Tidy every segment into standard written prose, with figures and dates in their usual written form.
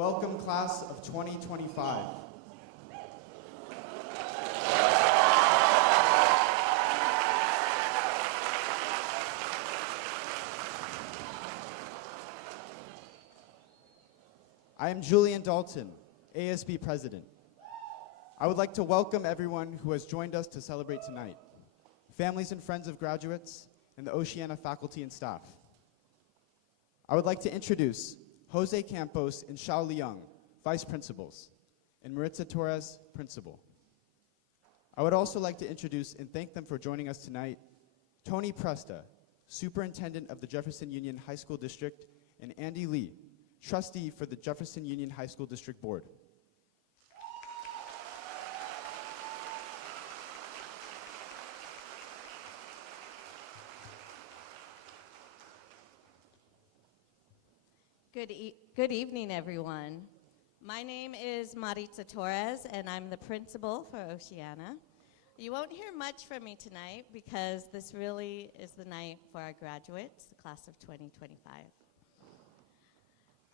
Welcome, class of 2025. I am Julian Dalton, ASB President. I would like to welcome everyone who has joined us to celebrate tonight, families and friends of graduates, and the Oceana faculty and staff. I would like to introduce Jose Campos and Xiao Liang, Vice Principals, and Maritza Torres, Principal. I would also like to introduce and thank them for joining us tonight, Tony Presta, Superintendent of the Jefferson Union High School District, and Andy Lee, Trustee for the Jefferson Union High School District Board. Good evening, everyone. My name is Maritza Torres, and I'm the principal for Oceana. You won't hear much from me tonight because this really is the night for our graduates, the class of 2025.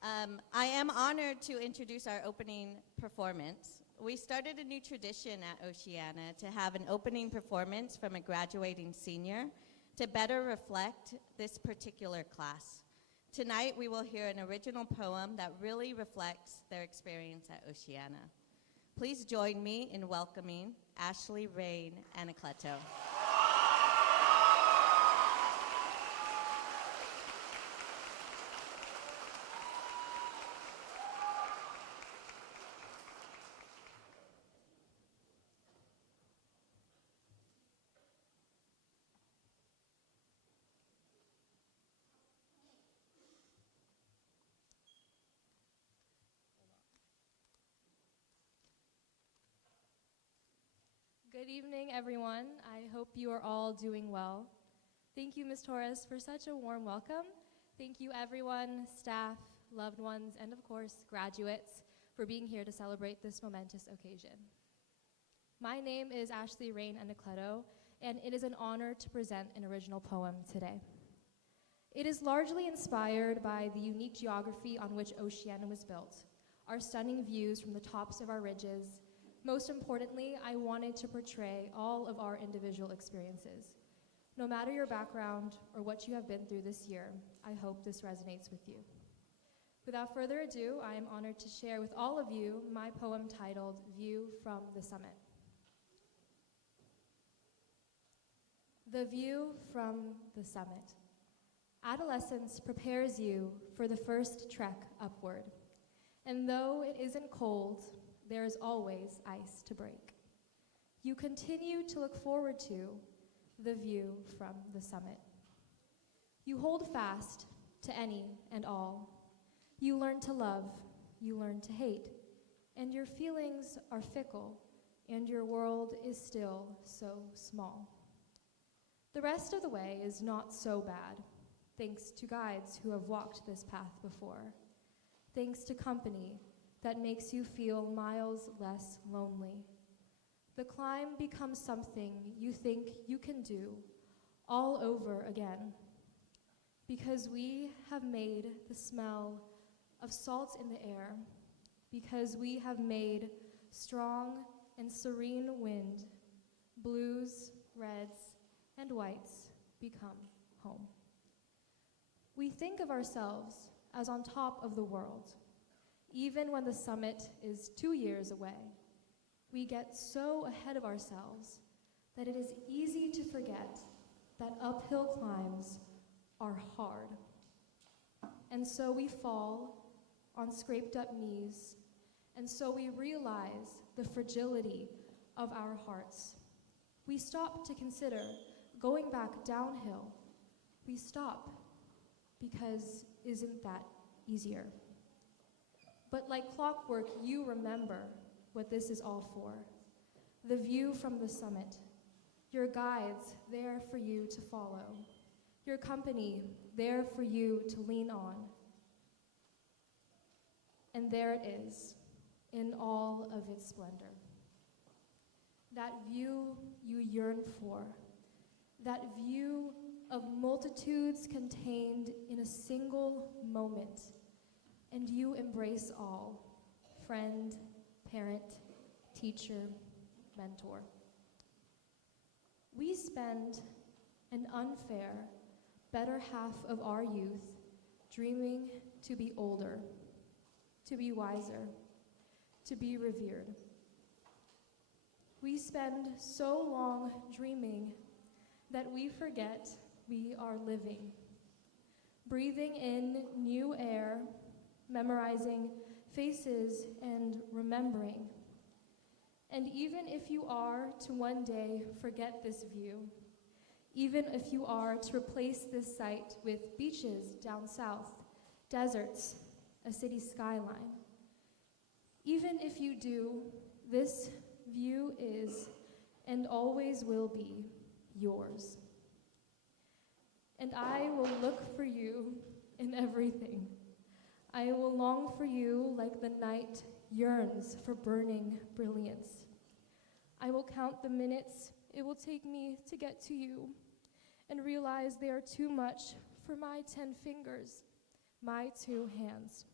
I am honored to introduce our opening performance. We started a new tradition at Oceana to have an opening performance from a graduating senior to better reflect this particular class. Tonight, we will hear an original poem that really reflects their experience at Oceana. Please join me in welcoming Ashley Rain Anacleto. Good evening, everyone. I hope you are all doing well. Thank you, Ms. Torres, for such a warm welcome. Thank you, everyone, staff, loved ones, and of course, graduates, for being here to celebrate this momentous occasion. My name is Ashley Rain Anacleto, and it is an honor to present an original poem today. It is largely inspired by the unique geography on which Oceana was built, our stunning views from the tops of our ridges. Most importantly, I wanted to portray all of our individual experiences. No matter your background or what you have been through this year, I hope this resonates with you. Without further ado, I am honored to share with all of you my poem titled View from the Summit. The view from the summit. Adolescence prepares you for the first trek upward. And though it isn't cold, there is always ice to break. You continue to look forward to the view from the summit. You hold fast to any and all. You learn to love, you learn to hate, and your feelings are fickle, and your world is still so small. The rest of the way is not so bad, thanks to guides who have walked this path before, thanks to company that makes you feel miles less lonely. The climb becomes something you think you can do all over again, because we have made the smell of salt in the air, because we have made strong and serene wind, blues, reds, and whites become home. We think of ourselves as on top of the world, even when the summit is 2 years away. We get so ahead of ourselves that it is easy to forget that uphill climbs are hard. And so we fall on scraped up knees, and so we realize the fragility of our hearts. We stop to consider going back downhill. We stop because isn't that easier? But like clockwork, you remember what this is all for. The view from the summit. Your guides there for you to follow. Your company there for you to lean on. And there it is, in all of its splendor. That view you yearn for. That view of multitudes contained in a single moment. And you embrace all. friend, parent, teacher, mentor. We spend an unfair, better half of our youth dreaming to be older, to be wiser, to be revered. We spend so long dreaming that we forget we are living, breathing in new air, memorizing faces and remembering. And even if you are to one day forget this view, even if you are to replace this site with beaches down south, deserts, a city skyline, even if you do, this view is and always will be yours. And I will look for you in everything. I will long for you like the night yearns for burning brilliance. I will count the minutes it will take me to get to you and realize they are too much for my 10 fingers, my 2 hands.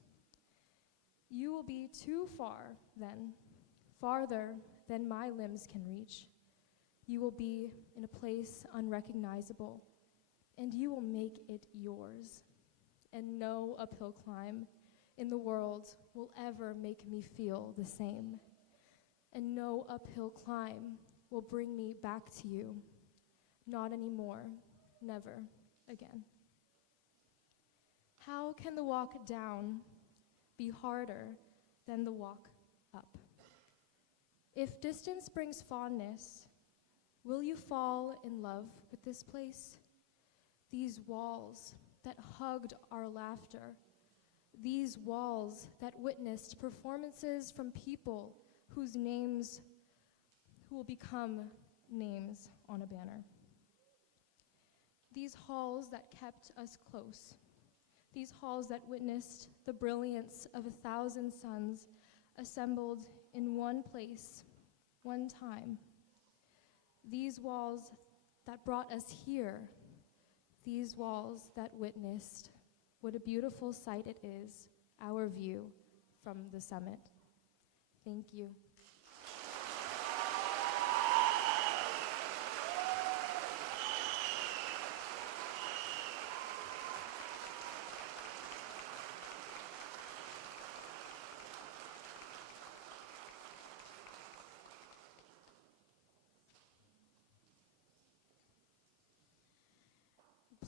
You will be too far then, farther than my limbs can reach. You will be in a place unrecognizable, and you will make it yours. And no uphill climb in the world will ever make me feel the same. And no uphill climb will bring me back to you. Not anymore, never again. How can the walk down be harder than the walk up? If distance brings fondness, will you fall in love with this place? These walls that hugged our laughter, these walls that witnessed performances from people whose names who will become names on a banner. These halls that kept us close, these halls that witnessed the brilliance of 1,000 suns assembled in one place, one time. These walls that brought us here, these walls that witnessed what a beautiful sight it is, our view from the summit. Thank you.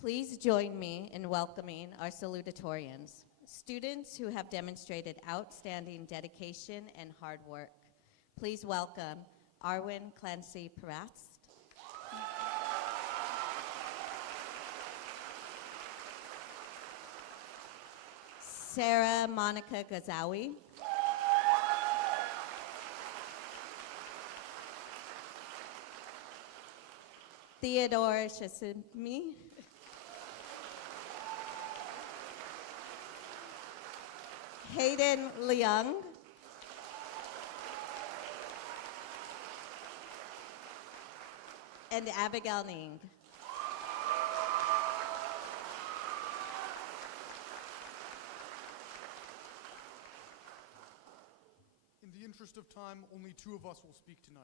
Please join me in welcoming our salutatorians, students who have demonstrated outstanding dedication and hard work. Please welcome Arwen Clancy Perast, Sarah Monica Gazawi, Theodore Shasimi, Hayden Leung, and Abigail Ning. In the interest of time, only 2 of us will speak tonight.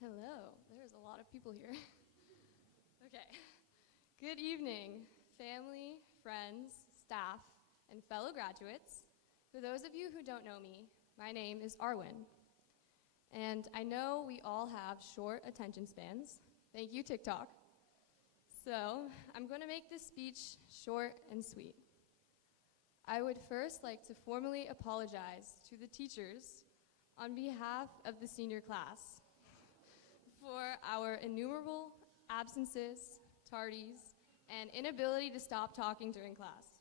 Hello, there's a lot of people here. Okay. Good evening, family, friends, staff, and fellow graduates. For those of you who don't know me, my name is Arwen. And I know we all have short attention spans. Thank you, TikTok. So I'm going to make this speech short and sweet. I would first like to formally apologize to the teachers on behalf of the senior class for our innumerable absences, tardies, and inability to stop talking during class.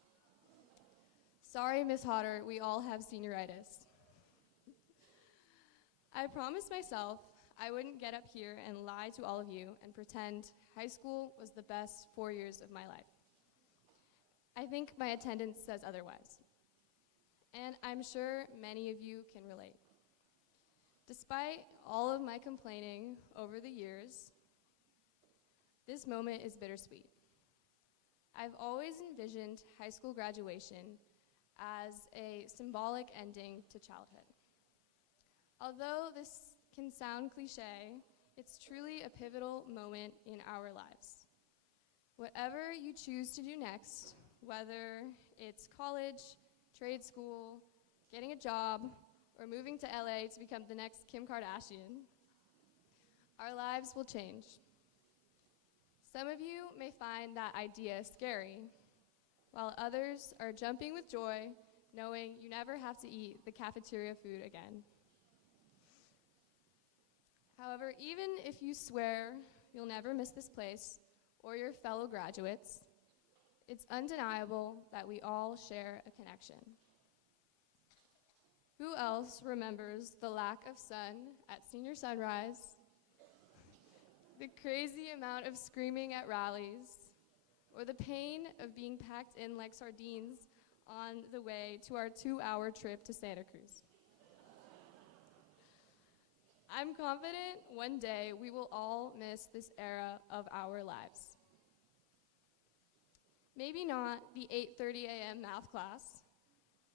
Sorry, Miss Hodder, we all have senioritis. I promised myself I wouldn't get up here and lie to all of you and pretend high school was the best 4 years of my life. I think my attendance says otherwise. And I'm sure many of you can relate. Despite all of my complaining over the years, this moment is bittersweet. I've always envisioned high school graduation as a symbolic ending to childhood. Although this can sound cliche, it's truly a pivotal moment in our lives. Whatever you choose to do next, whether it's college, trade school, getting a job, or moving to LA to become the next Kim Kardashian, our lives will change. Some of you may find that idea scary, while others are jumping with joy, knowing you never have to eat the cafeteria food again. However, even if you swear you'll never miss this place or your fellow graduates, it's undeniable that we all share a connection. Who else remembers the lack of sun at senior sunrise, the crazy amount of screaming at rallies, or the pain of being packed in like sardines on the way to our 2-hour trip to Santa Cruz? I'm confident one day we will all miss this era of our lives. Maybe not the 8:30 a.m. math class,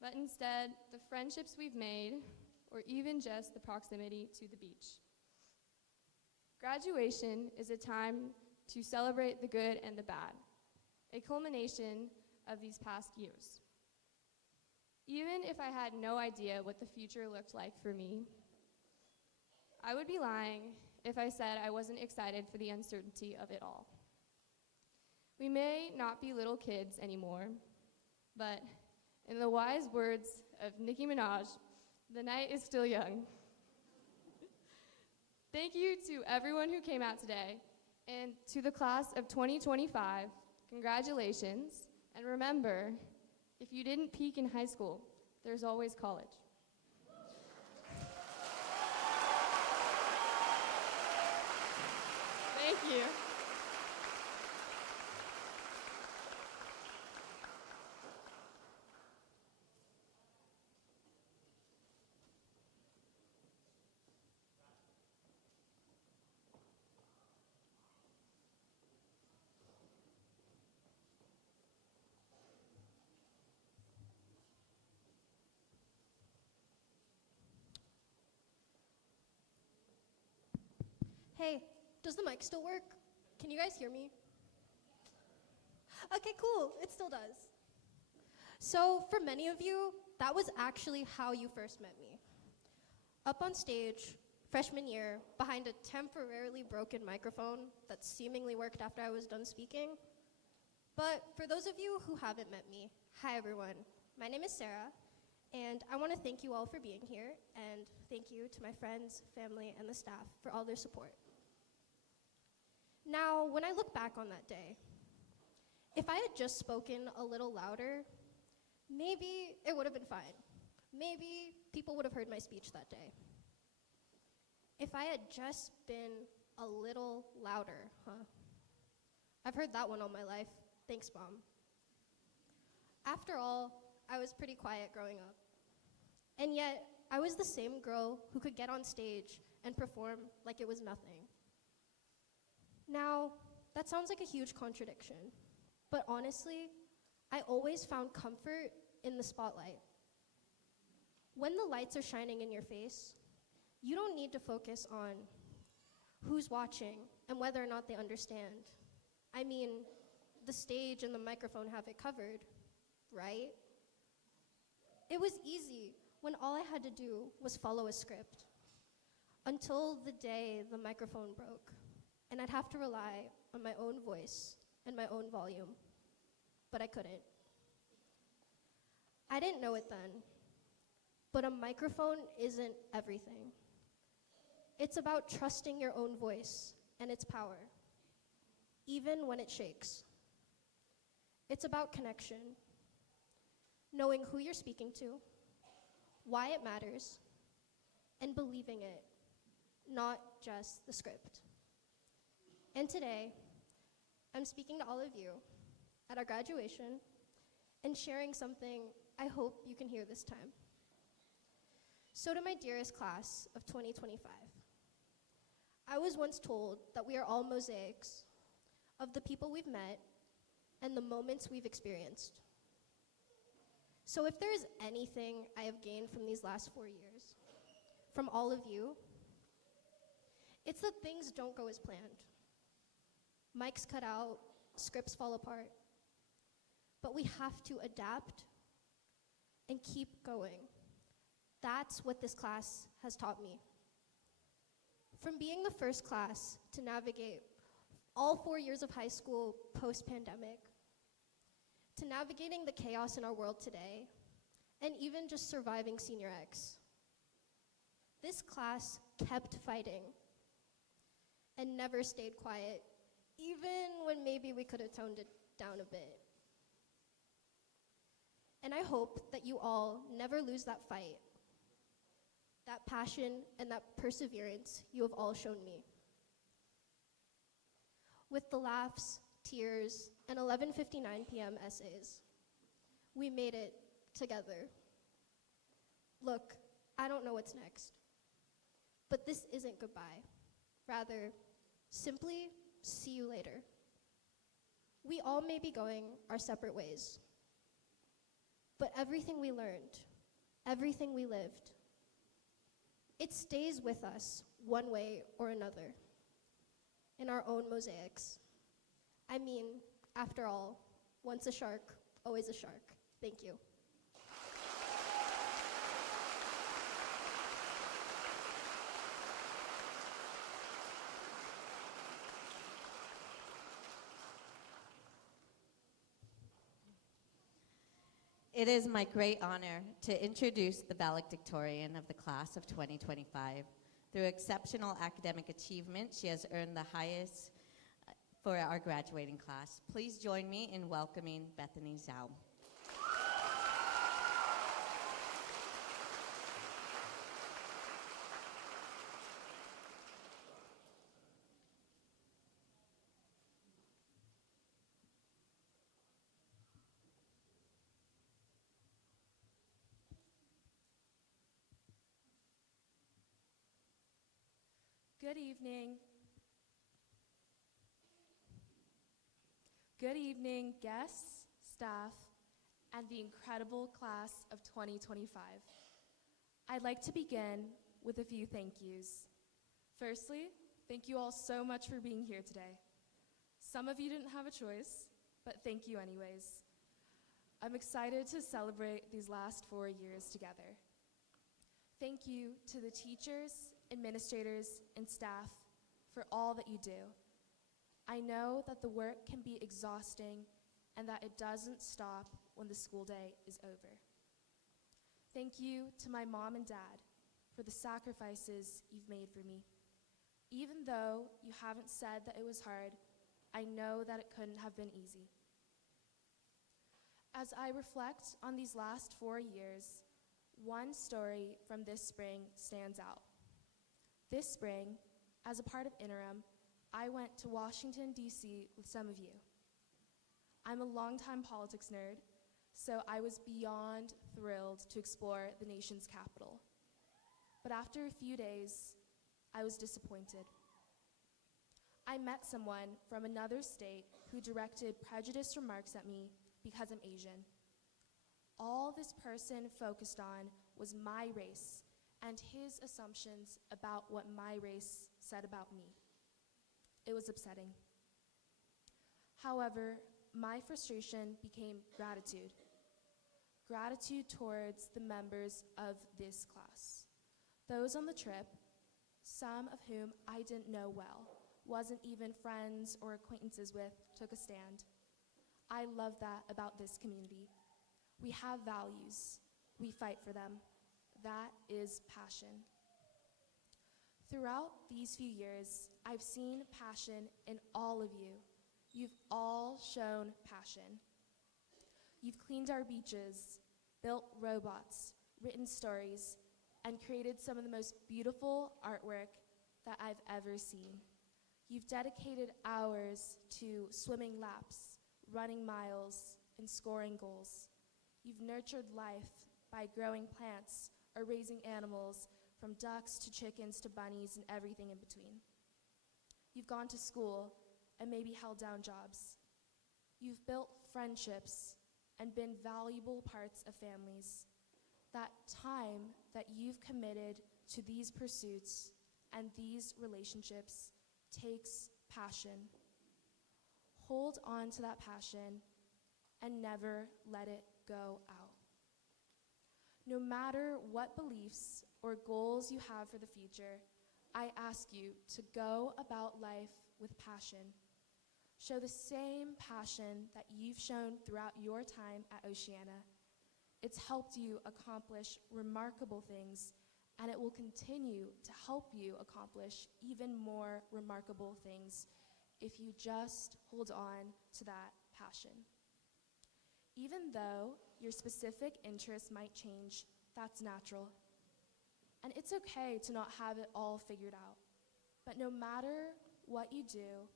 but instead the friendships we've made, or even just the proximity to the beach. Graduation is a time to celebrate the good and the bad, a culmination of these past years. Even if I had no idea what the future looked like for me, I would be lying if I said I wasn't excited for the uncertainty of it all. We may not be little kids anymore, but in the wise words of Nicki Minaj, the night is still young. Thank you to everyone who came out today, and to the class of 2025, congratulations, and remember, if you didn't peak in high school, there's always college. Thank you. Hey, does the mic still work? Can you guys hear me? Okay, cool. It still does. So, for many of you, that was actually how you first met me. Up on stage, freshman year, behind a temporarily broken microphone that seemingly worked after I was done speaking. But for those of you who haven't met me, hi everyone. My name is Sarah, and I want to thank you all for being here, and thank you to my friends, family, and the staff for all their support. Now, when I look back on that day, if I had just spoken a little louder, maybe it would have been fine. Maybe people would have heard my speech that day. If I had just been a little louder, I've heard that one all my life. Thanks, Mom. After all, I was pretty quiet growing up. And yet, I was the same girl who could get on stage and perform like it was nothing. Now, that sounds like a huge contradiction, but honestly, I always found comfort in the spotlight. When the lights are shining in your face, you don't need to focus on who's watching and whether or not they understand. I mean, the stage and the microphone have it covered, right? It was easy when all I had to do was follow a script, until the day the microphone broke, and I'd have to rely on my own voice and my own volume, but I couldn't. I didn't know it then, but a microphone isn't everything. It's about trusting your own voice and its power, even when it shakes. It's about connection, knowing who you're speaking to, why it matters, and believing it, not just the script. And today, I'm speaking to all of you at our graduation and sharing something I hope you can hear this time. So to my dearest class of 2025, I was once told that we are all mosaics of the people we've met and the moments we've experienced. So if there is anything I have gained from these last 4 years, from all of you, it's that things don't go as planned. Mics cut out, scripts fall apart, but we have to adapt and keep going. That's what this class has taught me. From being the first class to navigate all 4 years of high school post-pandemic, to navigating the chaos in our world today, and even just surviving Senior X, this class kept fighting and never stayed quiet, even when maybe we could have toned it down a bit. And I hope that you all never lose that fight, that passion, and that perseverance you have all shown me. With the laughs, tears, and 11:59 p.m. essays, we made it together. Look, I don't know what's next, but this isn't goodbye. Rather, simply see you later. We all may be going our separate ways, but everything we learned, everything we lived, it stays with us one way or another in our own mosaics. I mean, after all, once a shark, always a shark. Thank you. It is my great honor to introduce the valedictorian of the class of 2025. Through exceptional academic achievement, she has earned the highest for our graduating class. Please join me in welcoming Bethany Zhao. Good evening. Good evening, guests, staff, and the incredible class of 2025. I'd like to begin with a few thank yous. Firstly, thank you all so much for being here today. Some of you didn't have a choice, but thank you anyways. I'm excited to celebrate these last 4 years together. Thank you to the teachers, administrators, and staff for all that you do. I know that the work can be exhausting and that it doesn't stop when the school day is over. Thank you to my mom and dad for the sacrifices you've made for me. Even though you haven't said that it was hard, I know that it couldn't have been easy. As I reflect on these last 4 years, one story from this spring stands out. This spring, as a part of interim, I went to Washington, D.C. with some of you. I'm a longtime politics nerd, so I was beyond thrilled to explore the nation's capital. But after a few days, I was disappointed. I met someone from another state who directed prejudiced remarks at me because I'm Asian. All this person focused on was my race and his assumptions about what my race said about me. It was upsetting. However, my frustration became gratitude. Gratitude towards the members of this class. Those on the trip, some of whom I didn't know well, wasn't even friends or acquaintances with, took a stand. I love that about this community. We have values. We fight for them. That is passion. Throughout these few years, I've seen passion in all of you. You've all shown passion. You've cleaned our beaches, built robots, written stories, and created some of the most beautiful artwork that I've ever seen. You've dedicated hours to swimming laps, running miles, and scoring goals. You've nurtured life by growing plants, or raising animals from ducks to chickens to bunnies and everything in between. You've gone to school and maybe held down jobs. You've built friendships and been valuable parts of families. That time that you've committed to these pursuits and these relationships takes passion. Hold on to that passion and never let it go out. No matter what beliefs or goals you have for the future, I ask you to go about life with passion. Show the same passion that you've shown throughout your time at Oceana. It's helped you accomplish remarkable things, and it will continue to help you accomplish even more remarkable things if you just hold on to that passion. Even though your specific interests might change, that's natural. And it's okay to not have it all figured out. But no matter what you do,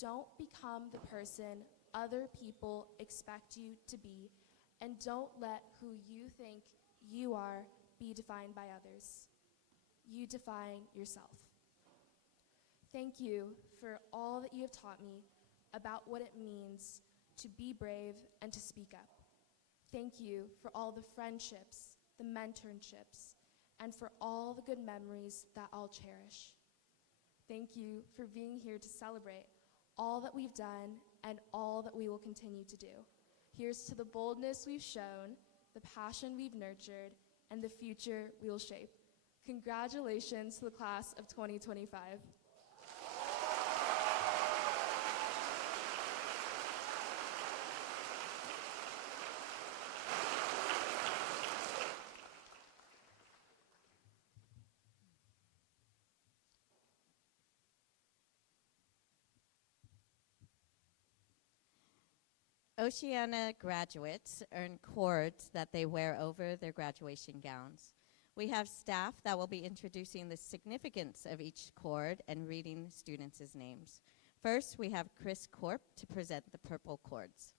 don't become the person other people expect you to be, and don't let who you think you are be defined by others. You define yourself. Thank you for all that you have taught me about what it means to be brave and to speak up. Thank you for all the friendships, the mentorships, and for all the good memories that I'll cherish. Thank you for being here to celebrate all that we've done and all that we will continue to do. Here's to the boldness we've shown, the passion we've nurtured, and the future we'll shape. Congratulations to the class of 2025. Oceana graduates earn cords that they wear over their graduation gowns. We have staff that will be introducing the significance of each cord and reading students' names. First, we have Chris Corp to present the purple cords.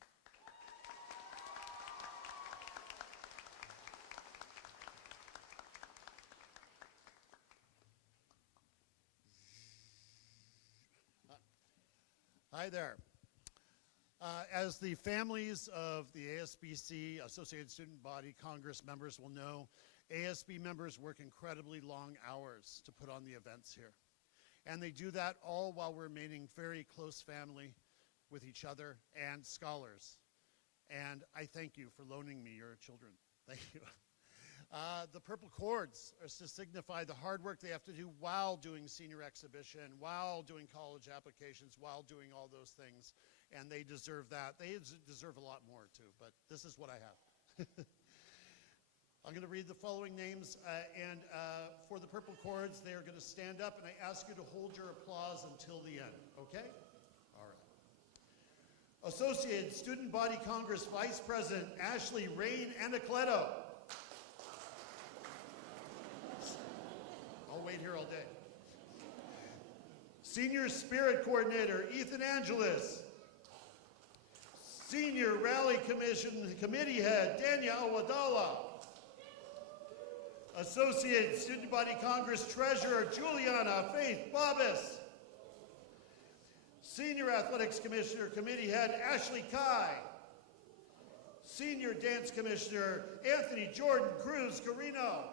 Hi there. As the families of the ASBC, Associated Student Body Congress members will know, ASB members work incredibly long hours to put on the events here. And they do that all while remaining very close family with each other and scholars. And I thank you for loaning me your children. Thank you. The purple cords are to signify the hard work they have to do while doing senior exhibition, while doing college applications, while doing all those things. And they deserve that. They deserve a lot more too, but this is what I have. I'm going to read the following names, and for the purple cords, they are going to stand up, and I ask you to hold your applause until the end, okay? All right. Associate Student Body Congress Vice President Ashley Rain Anacleto. I'll wait here all day. Senior Spirit Coordinator Ethan Angelis. Senior Rally Commission Committee Head Dania Awadala. Associate Student Body Congress Treasurer Juliana Faith Bobbis. Senior Athletics Commissioner Committee Head Ashley Kai. Senior Dance Commissioner Anthony Jordan Cruz Carino.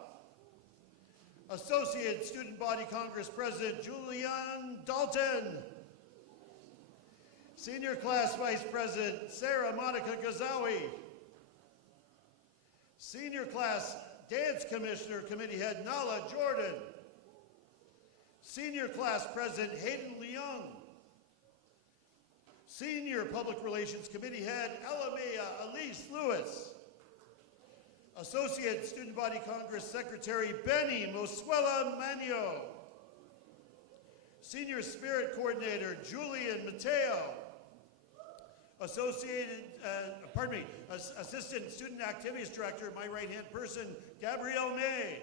Associate Student Body Congress President Julian Dalton. Senior Class Vice President Sarah Monica Gazawi. Senior Class Dance Commissioner Committee Head Nala Jordan. Senior Class President Hayden Leung. Senior Public Relations Committee Head Alamea Elise Lewis. Associate Student Body Congress Secretary Benny Mosquela Manio. Senior Spirit Coordinator Julian Mateo. Assistant Student Activities Director, my right-hand person, Gabrielle May.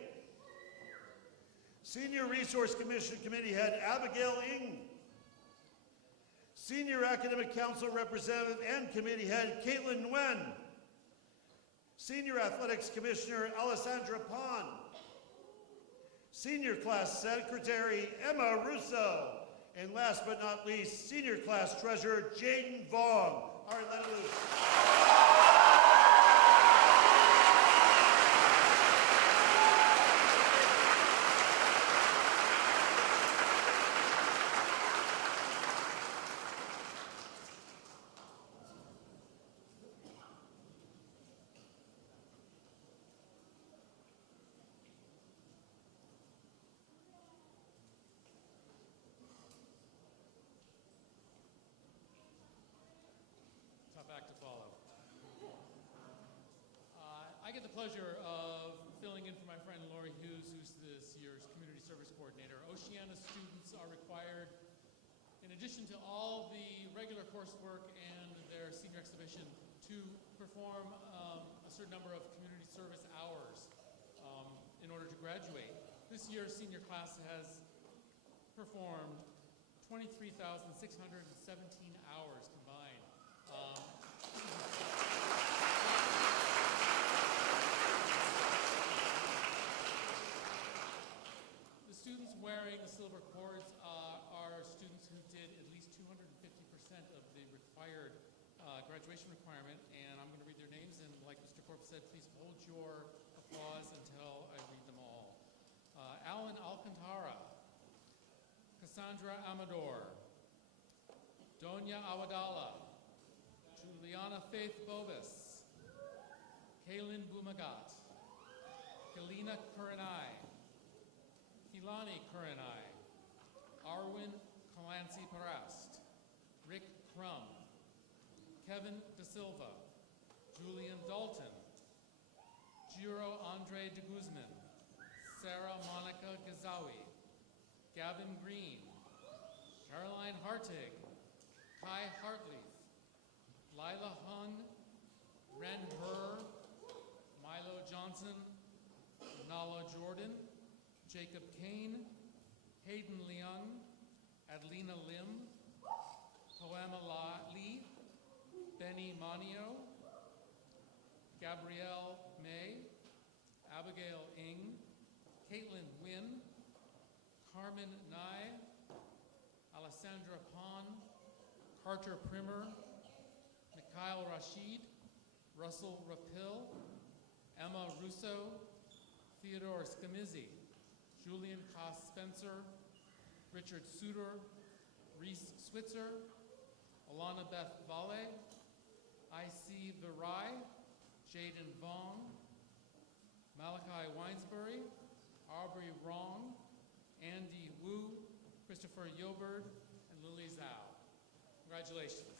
Senior Resource Commission Committee Head Abigail Ng. Senior Academic Council Representative and Committee Head Caitlin Nguyen. Senior Athletics Commissioner Alessandra Pon. Senior Class Secretary Emma Russo. And last but not least, Senior Class Treasurer Jaden Vaughn. All right, let it loose. Tough act to follow. I get the pleasure of filling in for my friend Lori Hughes, who's this year's Community Service Coordinator. Oceana students are required, in addition to all the regular coursework and their senior exhibition, to perform a certain number of community service hours in order to graduate. This year's senior class has performed 23,617 hours combined. The students wearing the silver cords are students who did at least 250% of the required graduation requirement, and I'm going to read their names, and like Mr. Korp said, please hold your applause until I read them all. Alan Alcantara, Cassandra Amador, Donia Awadala, Juliana Faith Bovis, Kaylin Bumagat, Kalina Kuranai, Hilani Kuranai, Arwin Clancy Parast, Rick Crum, Kevin De Silva, Julian Dalton, Giro Andre de Guzman, Sarah Monica Gazawi, Gavin Green, Caroline Hartig, Kai Hartleaf, Lila Hung, Ren Herr, Milo Johnson, Nala Jordan, Jacob Kane, Hayden Leung, Adelina Lim, Poema Lee, Benny Manio, Gabrielle May, Abigail Ng, Caitlin Wynn, Carmen Nye, Alessandra Pon, Carter Primer, Mikhail Rashid, Russell Rapil, Emma Russo, Theodore Scamizzi, Julian Koss Spencer, Richard Suter, Reese Switzer, Alana Beth Vale, I.C. Virai, Jaden Vong, Malachi Weinsbury, Aubrey Wrong, Andy Wu, Christopher Yobird, and Lily Zhao. Congratulations.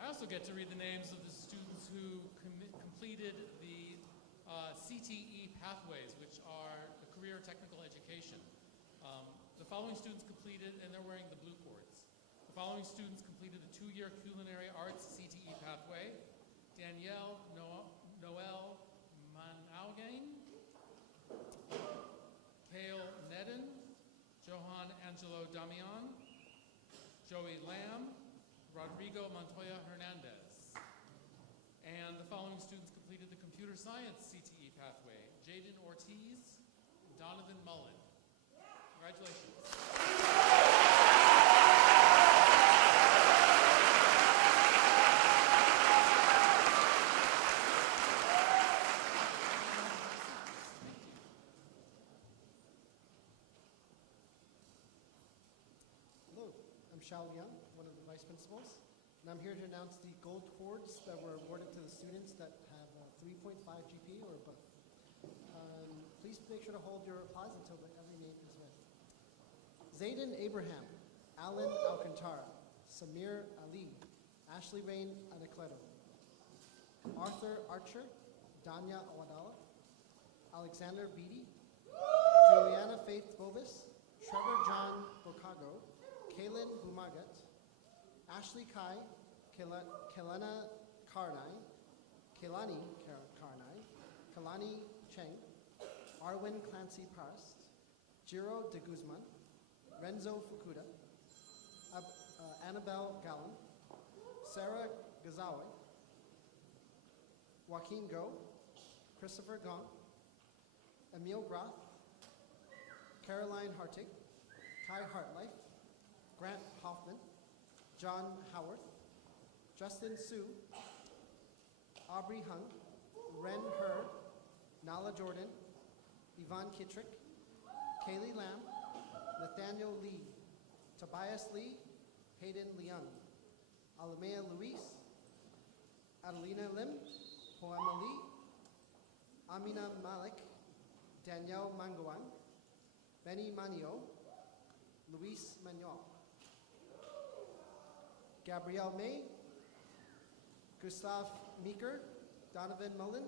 I also get to read the names of the students who completed the CTE pathways, which are the career technical education. The following students completed, and they're wearing the blue cords. The following students completed the 2-year culinary arts CTE pathway. Danielle Noel Manaugain, Kale Nedden, Johan Angelo Damian, Joey Lamb, Rodrigo Montoya Hernandez. And the following students completed the computer science CTE pathway. Jaden Ortiz, Donovan Mullen. Congratulations. Hello, I'm Shao Liang, one of the vice principals, and I'm here to announce the gold cords that were awarded to the students that have a 3.5 GPA or above. Please make sure to hold your applause until every name is read. Zayden Abraham, Alan Alcantara, Samir Ali, Ashley Rain Anacleto, Arthur Archer, Danya Awadala, Alexander Beatty, Juliana Faith Bovis, Trevor John Bocago, Kaylin Bumagat, Ashley Kai, Kelena Karnai, Kailani Karnai, Kalani Cheng, Arwin Clancy Parst, Jiro de Guzman, Renzo Fukuda, Annabelle Gallen, Sarah Gazawe, Joaquin Go, Christopher Gong, Emil Groth, Caroline Hartig, Kai Hartlife, Grant Hoffman, John Howarth, Justin Su, Aubrey Hung, Ren Hurd, Nala Jordan, Yvonne Kittrick, Kaylee Lamb, Nathaniel Lee, Tobias Lee, Hayden Leung, Alamea Luis, Adelina Lim, Poema Lee, Amina Malik, Danielle Mangoan, Benny Manio, Luis Manuel, Gabrielle May, Gustav Meeker, Donovan Mullen,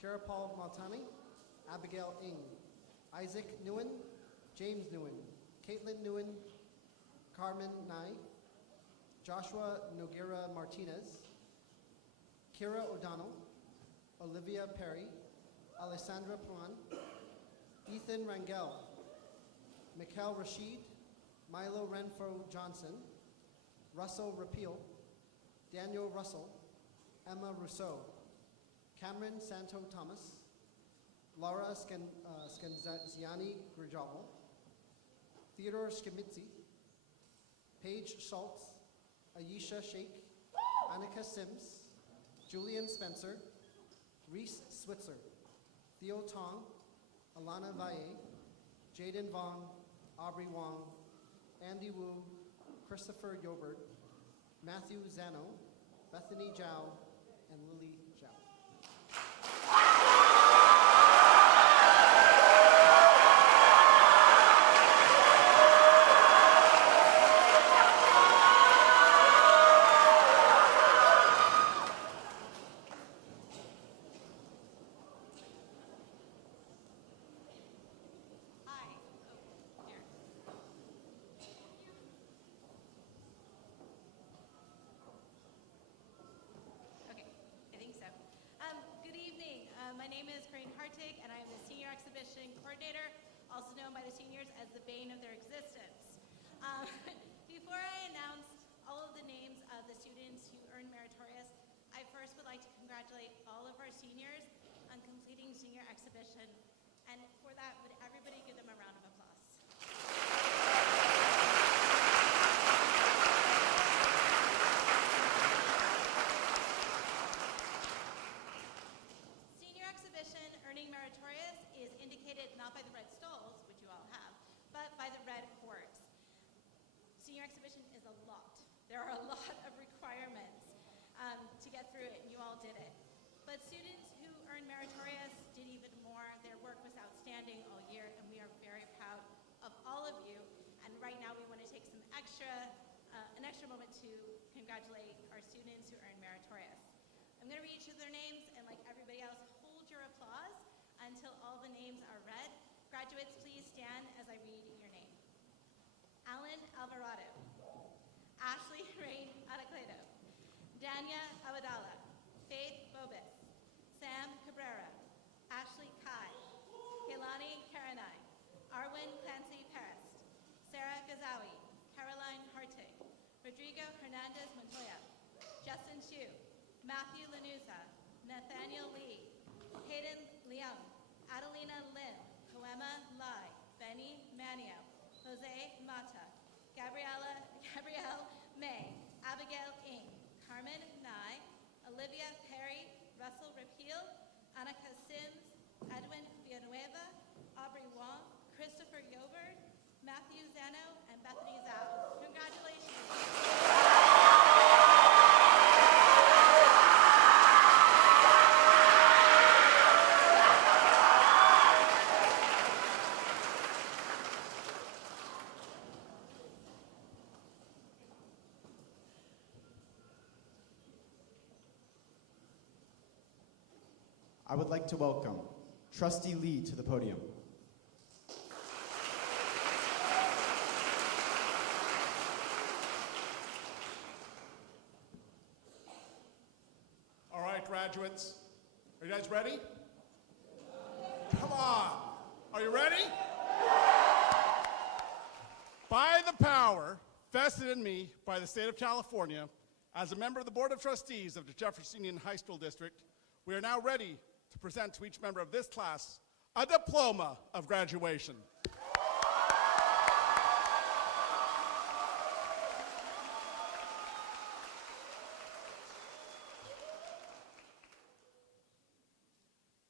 Kara Paul Maltani, Abigail Ng, Isaac Nguyen, James Nguyen, Caitlin Nguyen, Carmen Nye, Joshua Noguera Martinez, Kira O'Donnell, Olivia Perry, Alessandra Puan, Ethan Rangel, Mikhail Rashid, Milo Renfro Johnson, Russell Rapeel, Daniel Russell, Emma Rousseau, Cameron Santo Thomas, Laura Scanziani Grijal, Theodore Schmitzi, Paige Schultz, Ayesha Sheikh, Annika Sims, Julian Spencer, Reese Switzer, Theo Tong, Alana Valle, Jaden Vaughn, Aubrey Wong, Andy Wu, Christopher Yobert, Matthew Zano, Bethany Zhao, and Lily Zhao. My name is Corinne Hartig, and I am the Senior Exhibition Coordinator, also known by the seniors as the bane of their existence. Before I announce all of the names of the students who earned meritorious, I first would like to congratulate all of our seniors on completing Senior Exhibition, and for that, would everybody give them a round of applause? Earning meritorious is indicated not by the red stoles, which you all have, but by the red cords. Senior exhibition is a lot. There are a lot of requirements to get through it, and you all did it. But students who earned meritorious did even more. Their work was outstanding all year, and we are very proud of all of you. And right now we want to take an extra moment to congratulate our students who earned meritorious. I'm going to read each of their names, and like everybody else, hold your applause until all the names are read. Graduates, please stand as I read your name. Alan Alvarado, Ashley Rain Aracledo, Dania Abadala, Faith Bobis, Sam Cabrera, Ashley Kai, Kailani Karanai, Arwin Clancy Parist, Sarah Gazawi, Caroline Hartig, Rodrigo Hernandez Montoya, Justin Shu, Matthew Lanuza, Nathaniel Lee, Hayden Leung, Adelina Lim, Poema Lai, Benny Manio, Jose Mata, Gabrielle May, Abigail Ng, Carmen Nye, Olivia Perry, Russell Rapeel, Annika Sims, Edwin Villanueva, Aubrey Wong, Christopher Yobert, Matthew Zano, and Bethany Zhao. Congratulations. I would like to welcome Trustee Lee to the podium. All right, right, graduates, are you guys ready? Come on. Are you ready? By the power vested in me by the state of California, as a member of the Board of Trustees of the Jefferson High School District, we are now ready to present to each member of this class a diploma of graduation.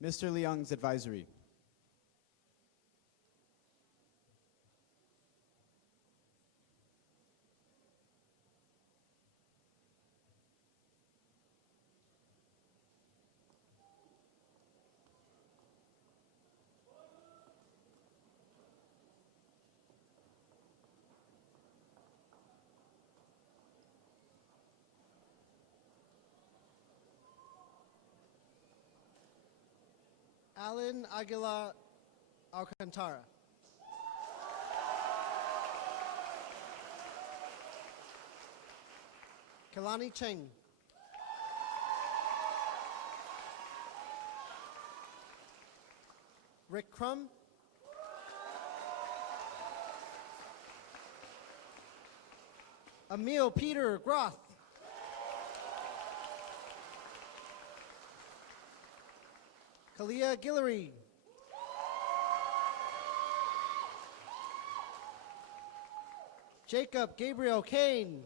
Mr. Leung's advisory. Alan Aguilar Alcantara. Kalani Cheng. Rick Crum. Emil Peter Groth. Kalia Guillory. Jacob Gabriel Kane.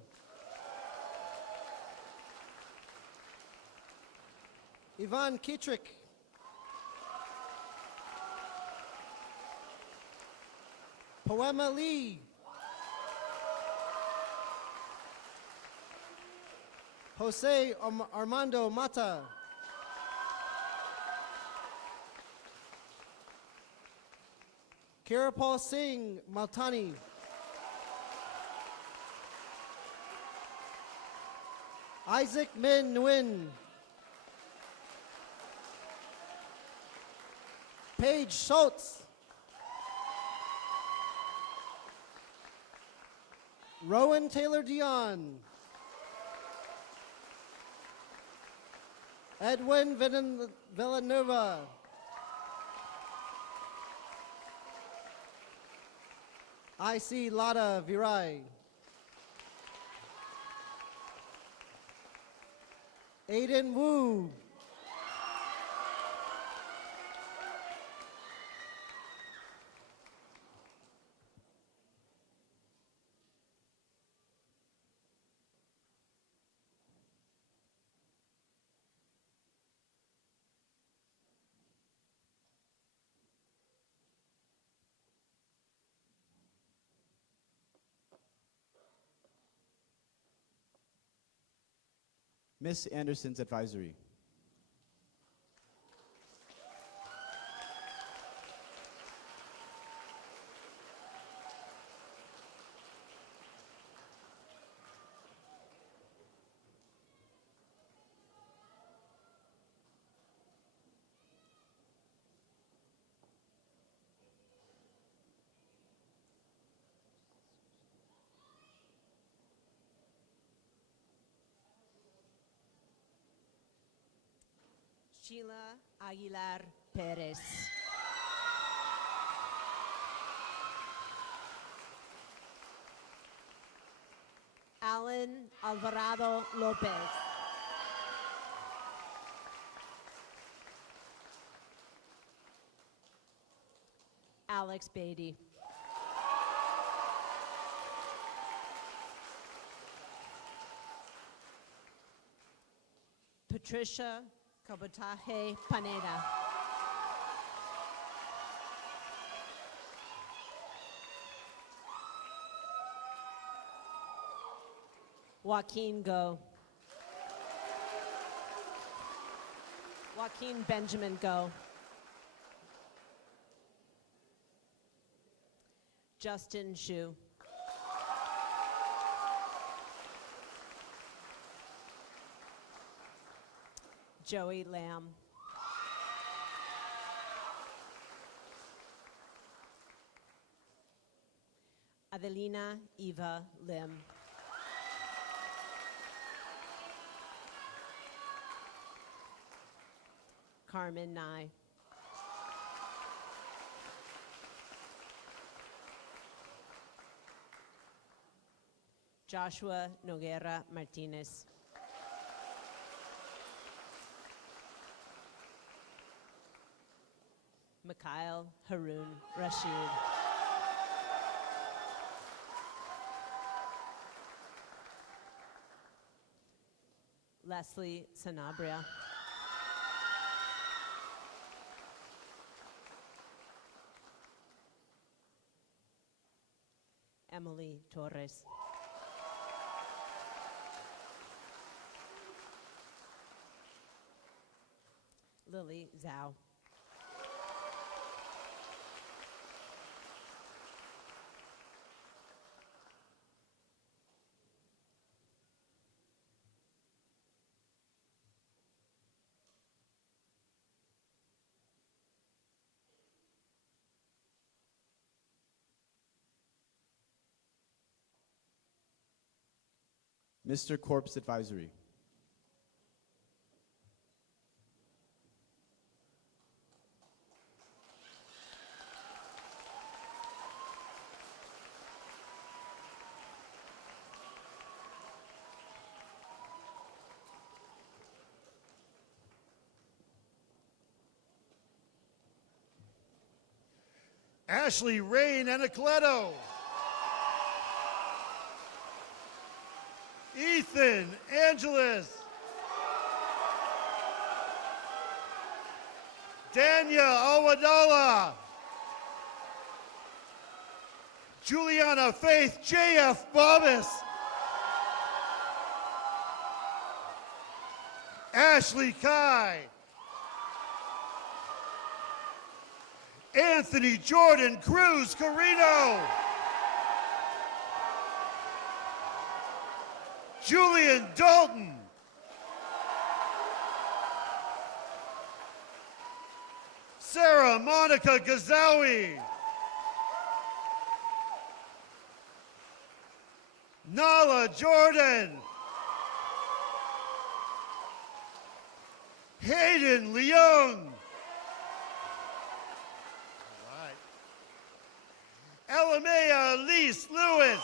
Yvonne Kitrick. Poema Lee. Jose Armando Mata. Kirapal Singh Maltani. Isaac Min Nguyen. Paige Schultz. Rowan Taylor Dion. Edwin Villanova. I see Lada Virai. Aiden Wu. Miss Anderson's advisory. Sheila Aguilar Perez. Alan Alvarado Lopez. Alex Beatty. Patricia Cabotaje Paneda. Joaquin Go. Joaquin Benjamin Go. Justin Shu. Joey Lamb. Adelina Eva Lim. Carmen Nye. Joshua Noguera Martinez. Mikhail Harun Rashid. Leslie Sanabria. Emily Torres. Lily Zhao. Mr. Corpse Advisory. Ashley Rain Anacoleto. Ethan Angeles. Dania Awadala. Juliana Faith J.F. Bobbis. Ashley Kai. Anthony Jordan Cruz Carino. Julian Dalton. Sarah Monica Gazawi. Nala Jordan. Hayden Leung. Elamea Elise Lewis.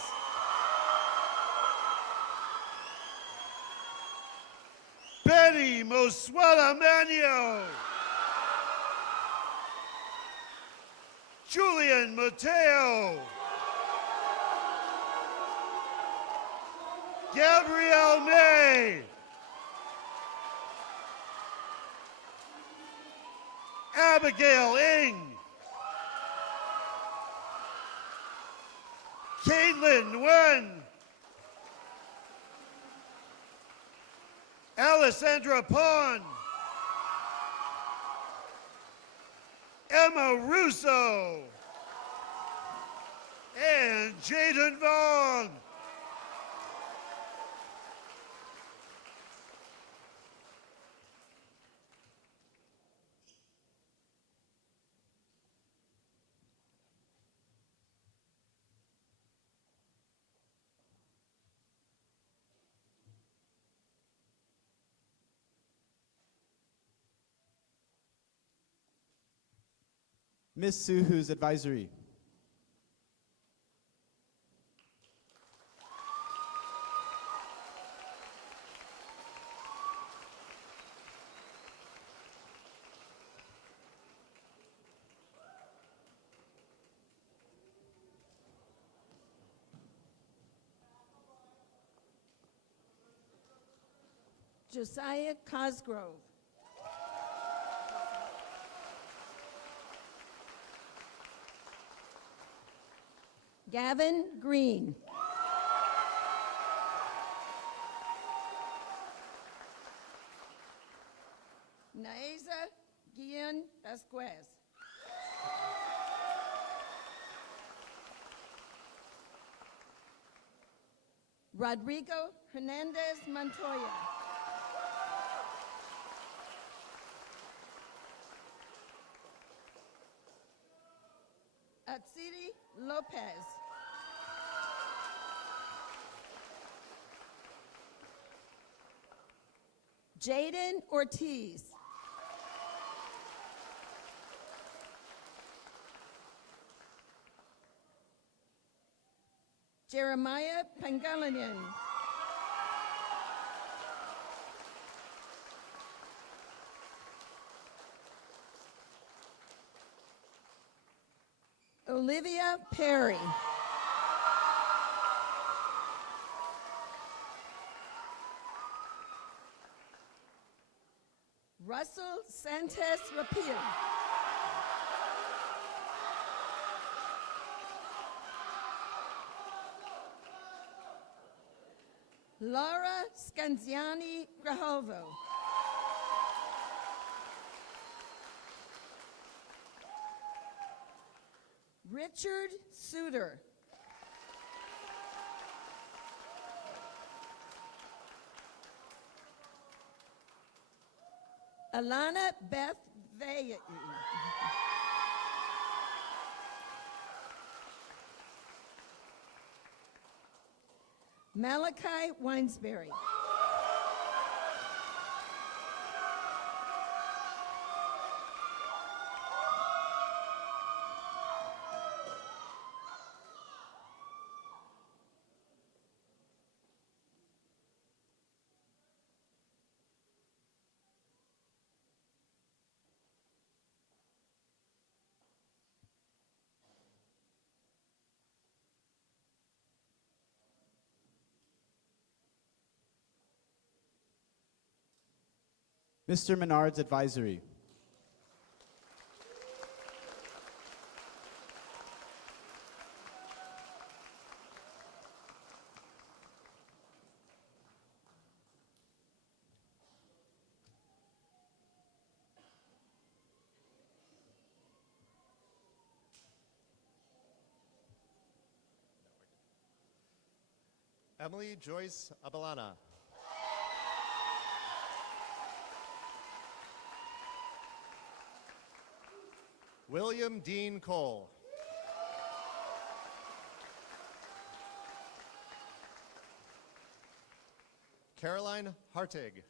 Betty Moswella Manio. Julian Mateo. Gabrielle May. Abigail Ing. Caitlin Nguyen. Alessandra Pond. Emma Russo. And Jaden Vaughn. Miss Suhu's Advisory. Josiah Cosgrove. Gavin Green. Naeza Guillen Vasquez. Rodrigo Hernandez Montoya. Atsiri Lopez. Jaden Ortiz. Jeremiah Pangalanan. Olivia Perry. Russell Santos Rapil. Laura Scanziani Grahovo. Richard Suter. Alana Beth Vey. Malachi Weinsberry. Mr. Menard's advisory. Emily Joyce Abelana. William Dean Cole. Caroline Hartig.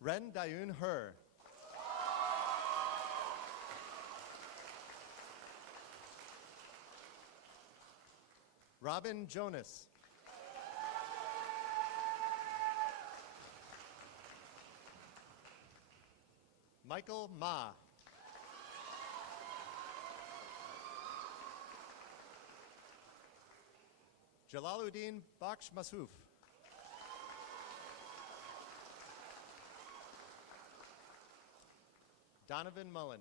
Ren Dayun Her. Robin Jonas. Michael Ma. Jalaluddin Baksh Masuf. Donovan Mullen.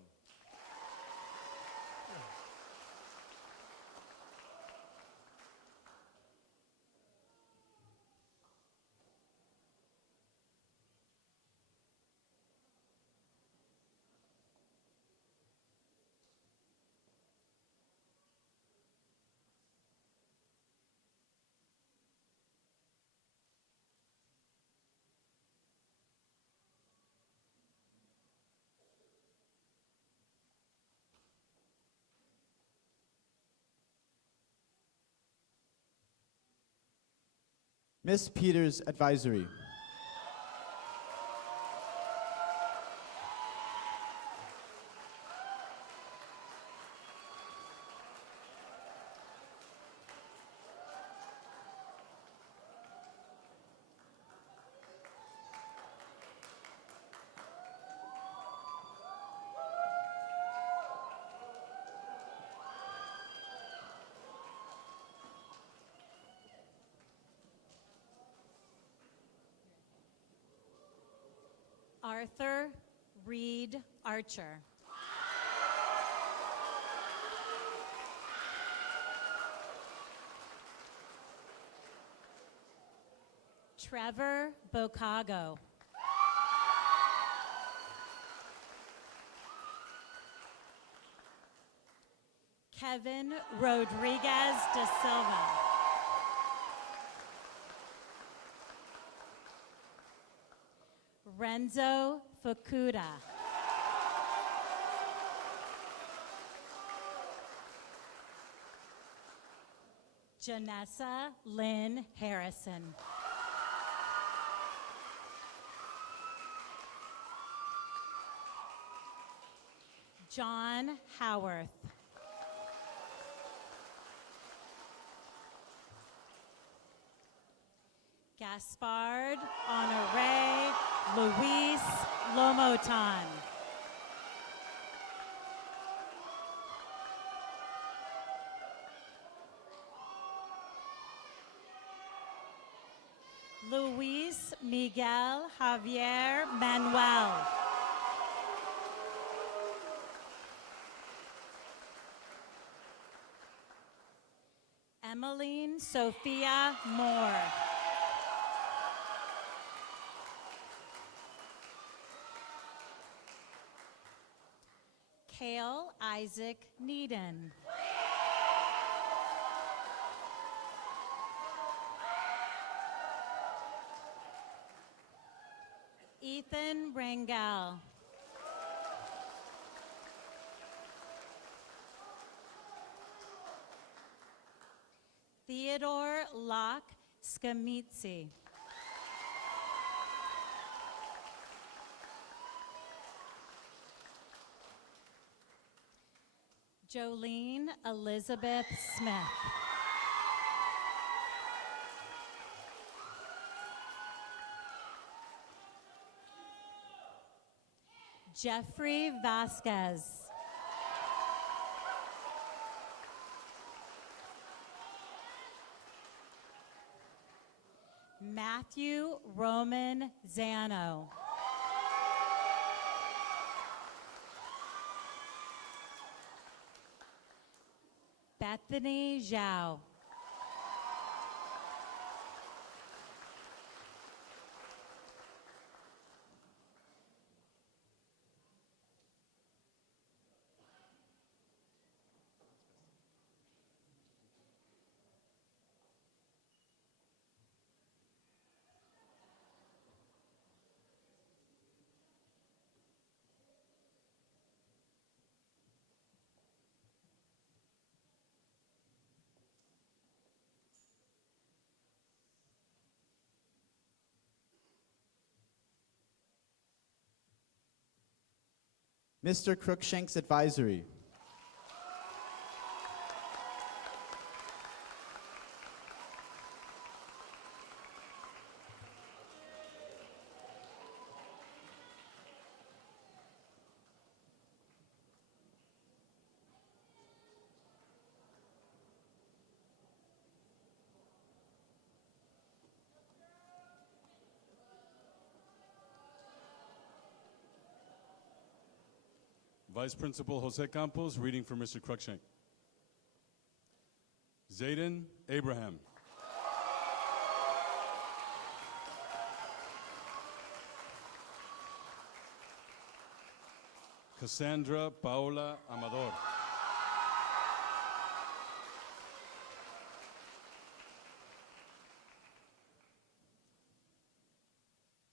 Miss Peters' advisory. Arthur Reed Archer. Trevor Bocago. Kevin Rodriguez de Silva. Renzo Fukuda. Janessa Lynn Harrison. John Howarth. Gaspard Honoré Luis Lomotan. Luis Miguel Javier Manuel. Emmeline Sophia Moore. Cale Isaac Needon. Ethan Rangel. Theodore Locke Scamitzi. Jolene Elizabeth Smith. Jeffrey Vasquez. Matthew Roman Zano. Bethany Zhao. Mr. Crookshank's advisory. Vice Principal Jose Campos, reading for Mr. Cruikshank. Zayden Abraham. Cassandra Paola Amador.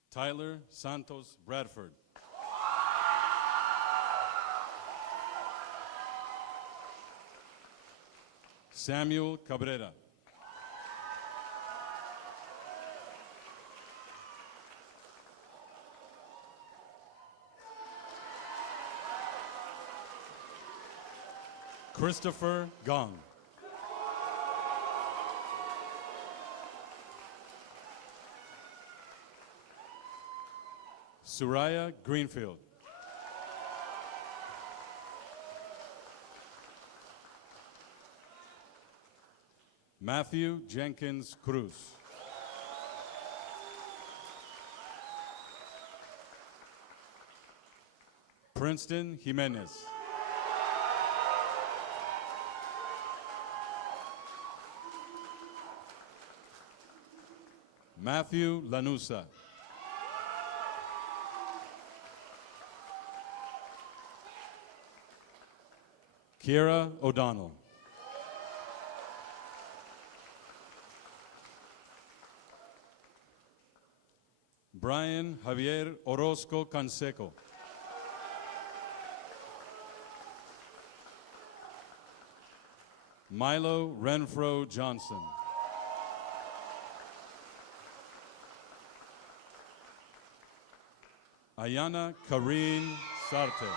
Tyler Santos Bradford. Samuel Cabrera. Christopher Gong. Soraya Greenfield. Matthew Jenkins Cruz. Princeton Jimenez. Matthew Lanusa. Kiera O'Donnell. Brian Javier Orozco Canseco. Milo Renfro Johnson. Ayana Karine Sarte.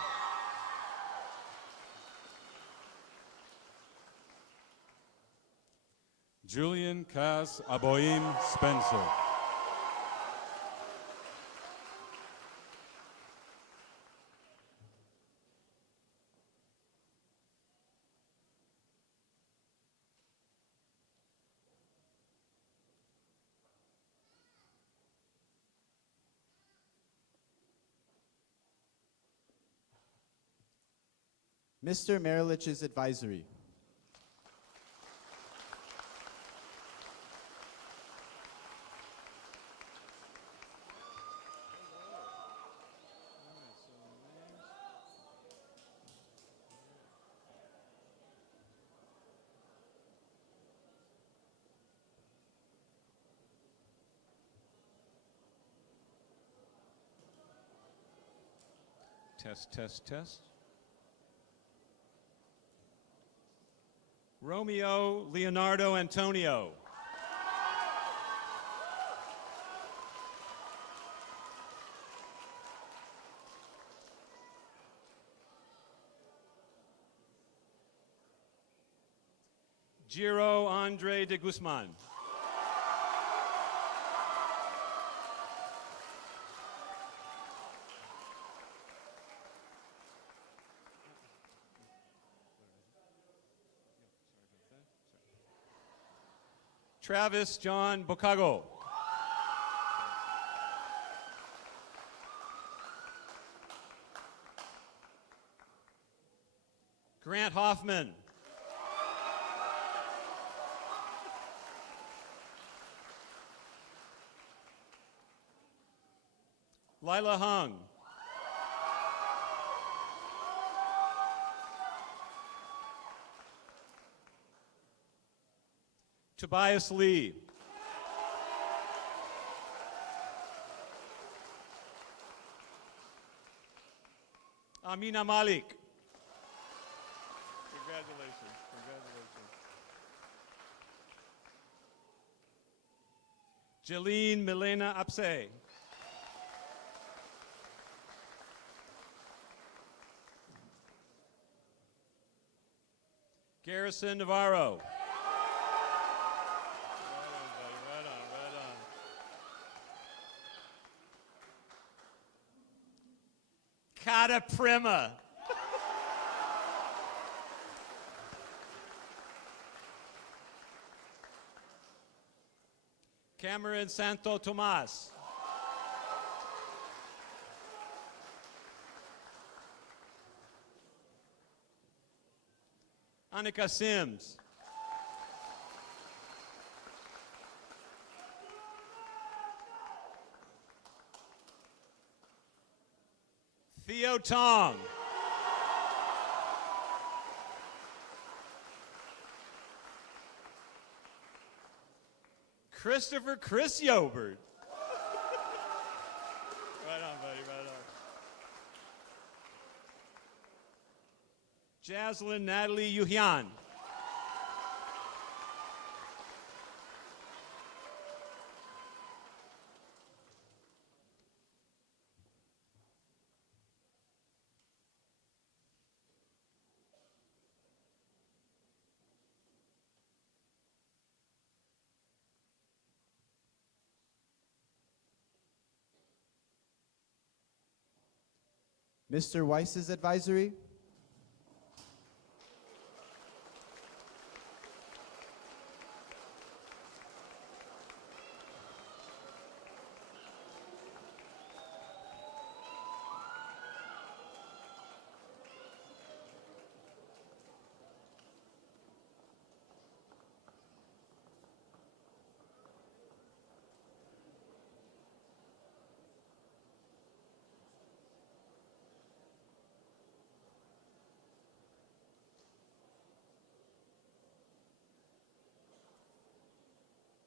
Julian Cas Aboim Spencer. Mr. Merilich's advisory. Test, test, test. Romeo Leonardo Antonio. Giro Andre de Guzman. Travis John Bocago. Grant Hoffman. Lila Hung. Tobias Lee. Amina Malik. Congratulations. Congratulations. Jeline Milena Apse. Garrison Navarro. Cata Prima. Cameron Santo Tomas. Annika Sims. Theo Tong. Christopher Chris Yobert. Right on, buddy, right on. Jaslyn Natalie Yuhian. Mr. Weiss's advisory.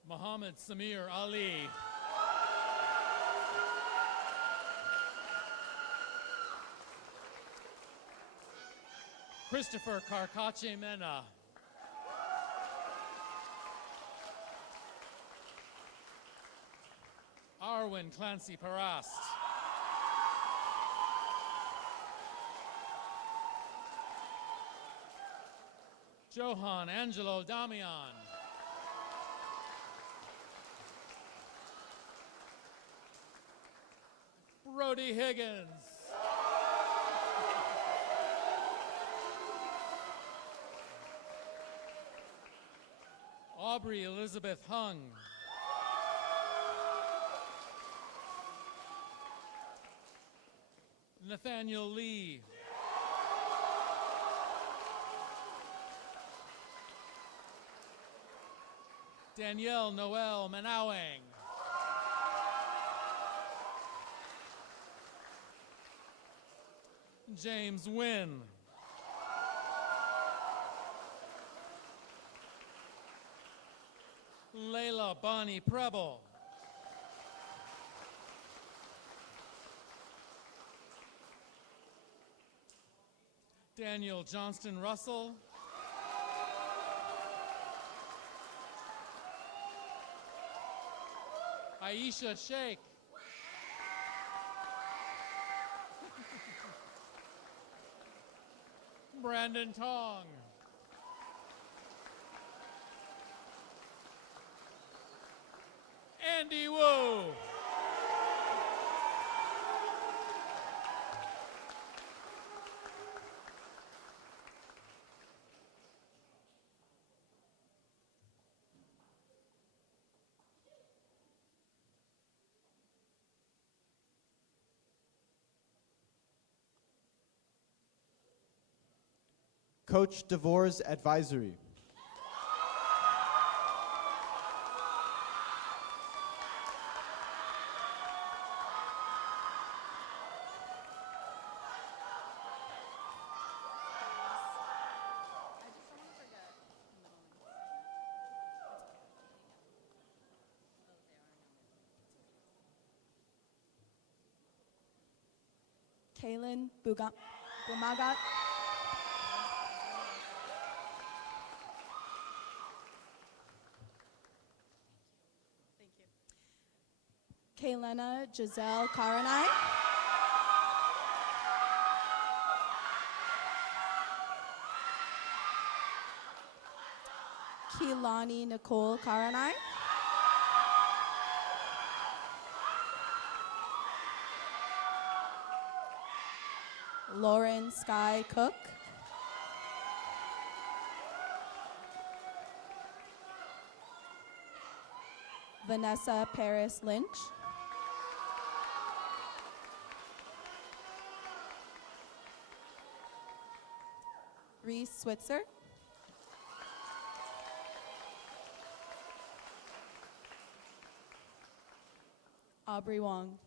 Muhammad Samir Ali. Christopher Karkache Mena. Arwin Clancy Parast. Johan Angelo Damian. Brody Higgins. Aubrey Elizabeth Hung. Nathaniel Lee. Danielle Noel Manawang. James Wynn. Layla Bonnie Preble. Daniel Johnston Russell. Aisha Sheikh. Brandon Tong. Andy Wu. Coach DeVore's advisory. Kaylin Bumagat. Kaylena Giselle Karanai. Keelani Nicole Karanai. Lauren Sky Cook. Vanessa Paris Lynch. Reese Switzer. Aubrey Wong.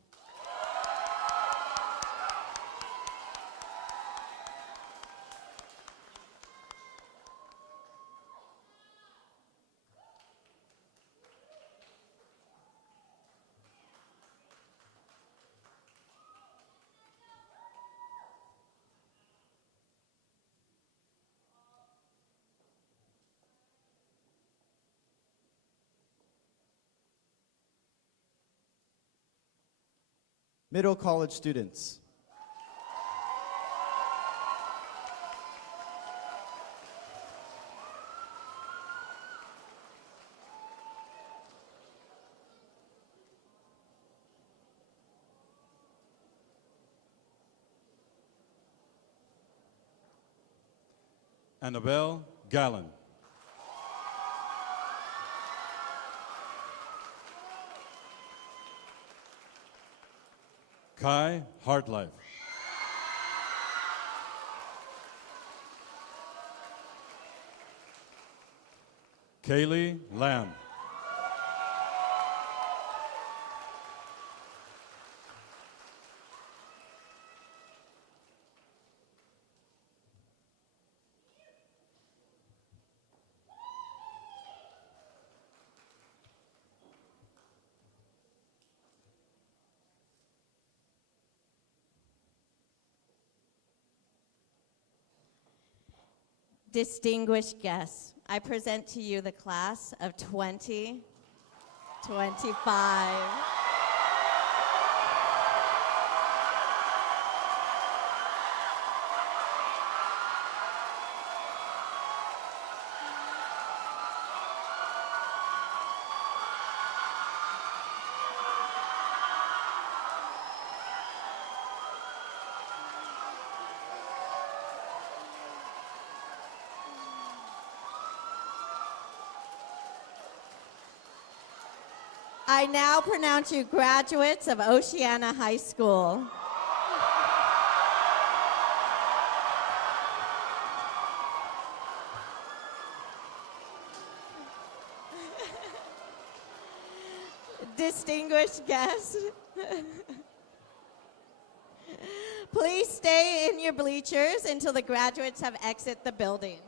Middle college students. Annabelle Gallen. Kai Hartlife. Kaylee Lamb. Distinguished guests, I present to you the class of 2025. I now pronounce you graduates of Oceana High School. Distinguished guests, please stay in your bleachers until the graduates have exited the building.